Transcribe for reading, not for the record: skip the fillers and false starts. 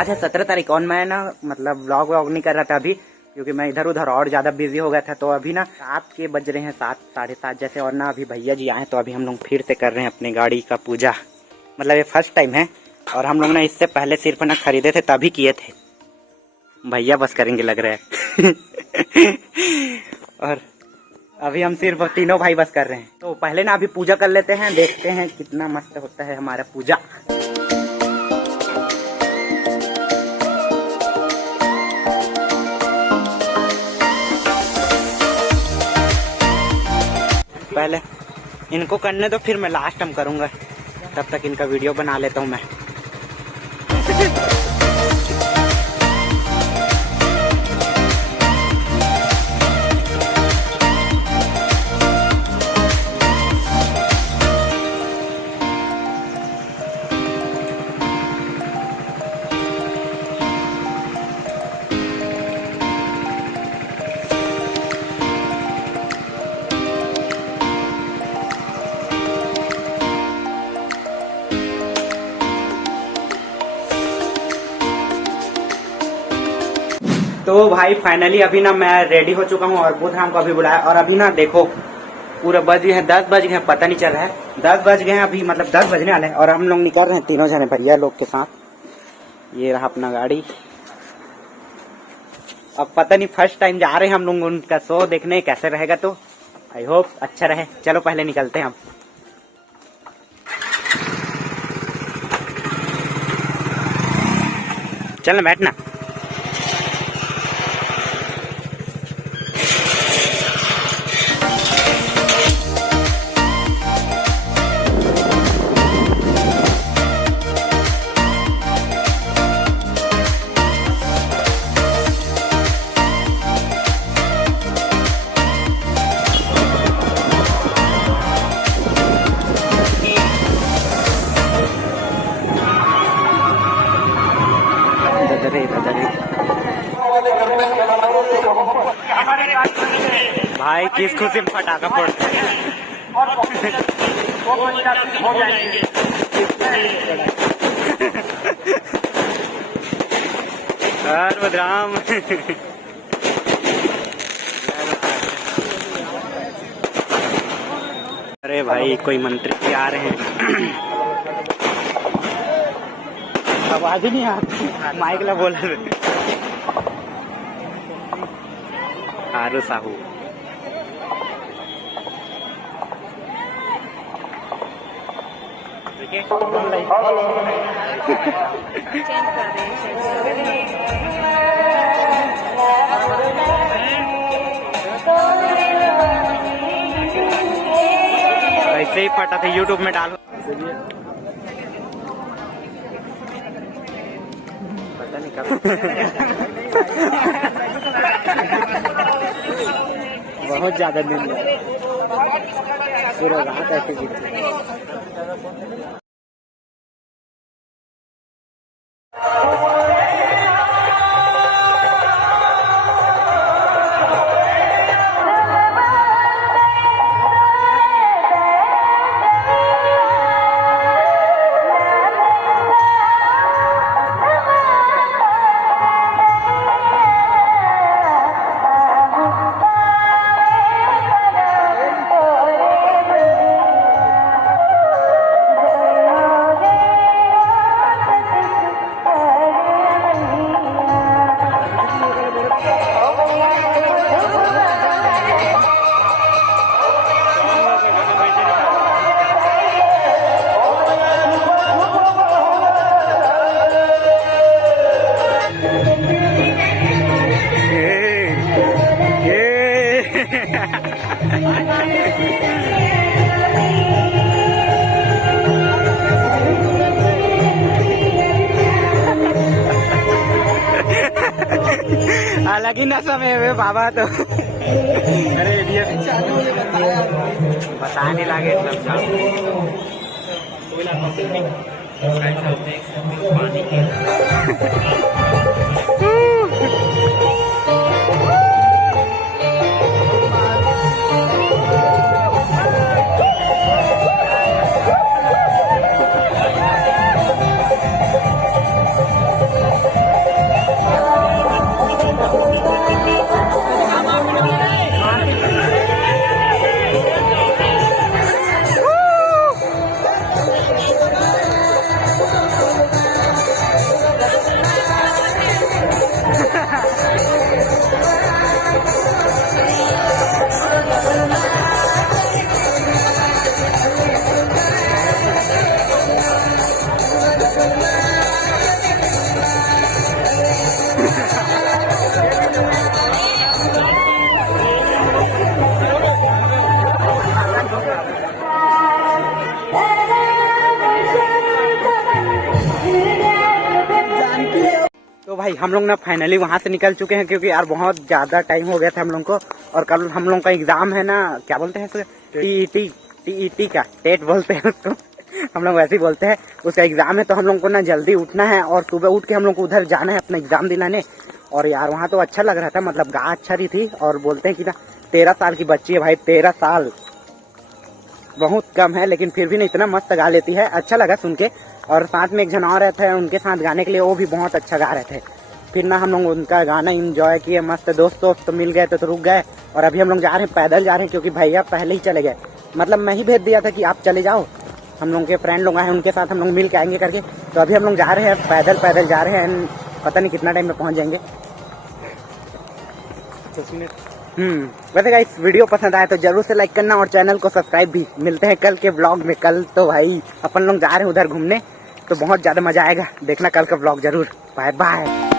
आज है 17 तारीख और मैं ना मतलब व्लॉग नहीं कर रहा था अभी, क्योंकि मैं इधर उधर और ज़्यादा बिजी हो गया था। तो अभी ना 7 के बज रहे हैं, 7 साढ़े 7 जैसे। और ना अभी भैया जी आए तो अभी हम लोग फिर से कर रहे हैं अपनी गाड़ी का पूजा। मतलब ये फर्स्ट टाइम है और हम लोग ना इससे पहले सिर्फ ना खरीदे थे तभी किए थे। भैया बस करेंगे लग रहा है। और अभी हम सिर्फ तीनों भाई बस कर रहे हैं। तो पहले ना अभी पूजा कर लेते हैं, देखते हैं कितना मस्त होता है हमारा पूजा। पहले इनको करने दो, फिर मैं लास्ट टाइम करूँगा। तब तक इनका वीडियो बना लेता हूँ मैं। तो भाई फाइनली अभी ना मैं रेडी हो चुका हूँ और बुधराम को अभी बुलाया। और अभी ना देखो पूरे बज गए हैं 10 बज गए हैं, पता नहीं चल रहा है 10 बज गए हैं अभी, मतलब 10 बजने वाले हैं। और हम लोग निकल रहे हैं तीनों जने भैया लोग के साथ। ये रहा अपना गाड़ी। अब पता नहीं फर्स्ट टाइम जा रहे हैं हम लोग उनका शो देखने, कैसे रहेगा। तो आई होप अच्छा रहे। चलो पहले निकलते हैं हम। चल बैठना। भाई किस खुशी में पटाखा फोड़ते हैं। बुधराम अरे भाई कोई मंत्री भी आ रहे हैं। आवाज नहीं आती, माइक ला बोल रहे। आरू साहू ऐसे ही फटा था, यूट्यूब में डालो। पता नहीं कब। बहुत ज्यादा दिन पूरा रात ऐसे बीती। अलग ही नशा में हुए बाबा। तो अरे ये बता नहीं लगे सब भाई हम लोग ना फाइनली वहाँ से निकल चुके हैं, क्योंकि यार बहुत ज़्यादा टाइम हो गया था हम लोग को। और कल हम लोग का एग्जाम है ना, क्या बोलते हैं उसको, टीईटी का टेट बोलते हैं उसको हम लोग वैसे ही बोलते हैं। उसका एग्जाम है तो हम लोग को ना जल्दी उठना है और सुबह उठ के हम लोग को उधर जाना है अपना एग्जाम दिलाने। और यार वहाँ तो अच्छा लग रहा था, मतलब गाय अच्छा रही थी। और बोलते हैं कि ना 13 साल की बच्ची है भाई, 13 साल बहुत कम है, लेकिन फिर भी ना इतना मस्त गा लेती है, अच्छा लगा सुन के। और साथ में एक जन और रहते हैं उनके साथ गाने के लिए, वो भी बहुत अच्छा गा रहे थे। फिर ना हम लोग उनका गाना एंजॉय किए, मस्त दोस्तों तो मिल गए तो रुक गए। और अभी हम लोग जा रहे हैं, पैदल जा रहे हैं, क्योंकि भैया पहले ही चले गए। मतलब मैं ही भेज दिया था कि आप चले जाओ, हम लोग के फ्रेंड लोग आए हैं उनके साथ हम लोग मिल के आएंगे करके। तो अभी हम लोग जा रहे हैं, पैदल जा रहे हैं, पता नहीं कितना टाइम में पहुँच जाएंगे। वैसे गाइस वीडियो पसंद आया तो जरूर से लाइक करना और चैनल को सब्सक्राइब भी। मिलते हैं कल के व्लॉग में। कल तो भाई अपन लोग जा रहे हैं उधर घूमने, तो बहुत ज़्यादा मजा आएगा, देखना कल का व्लॉग जरूर। Bye bye.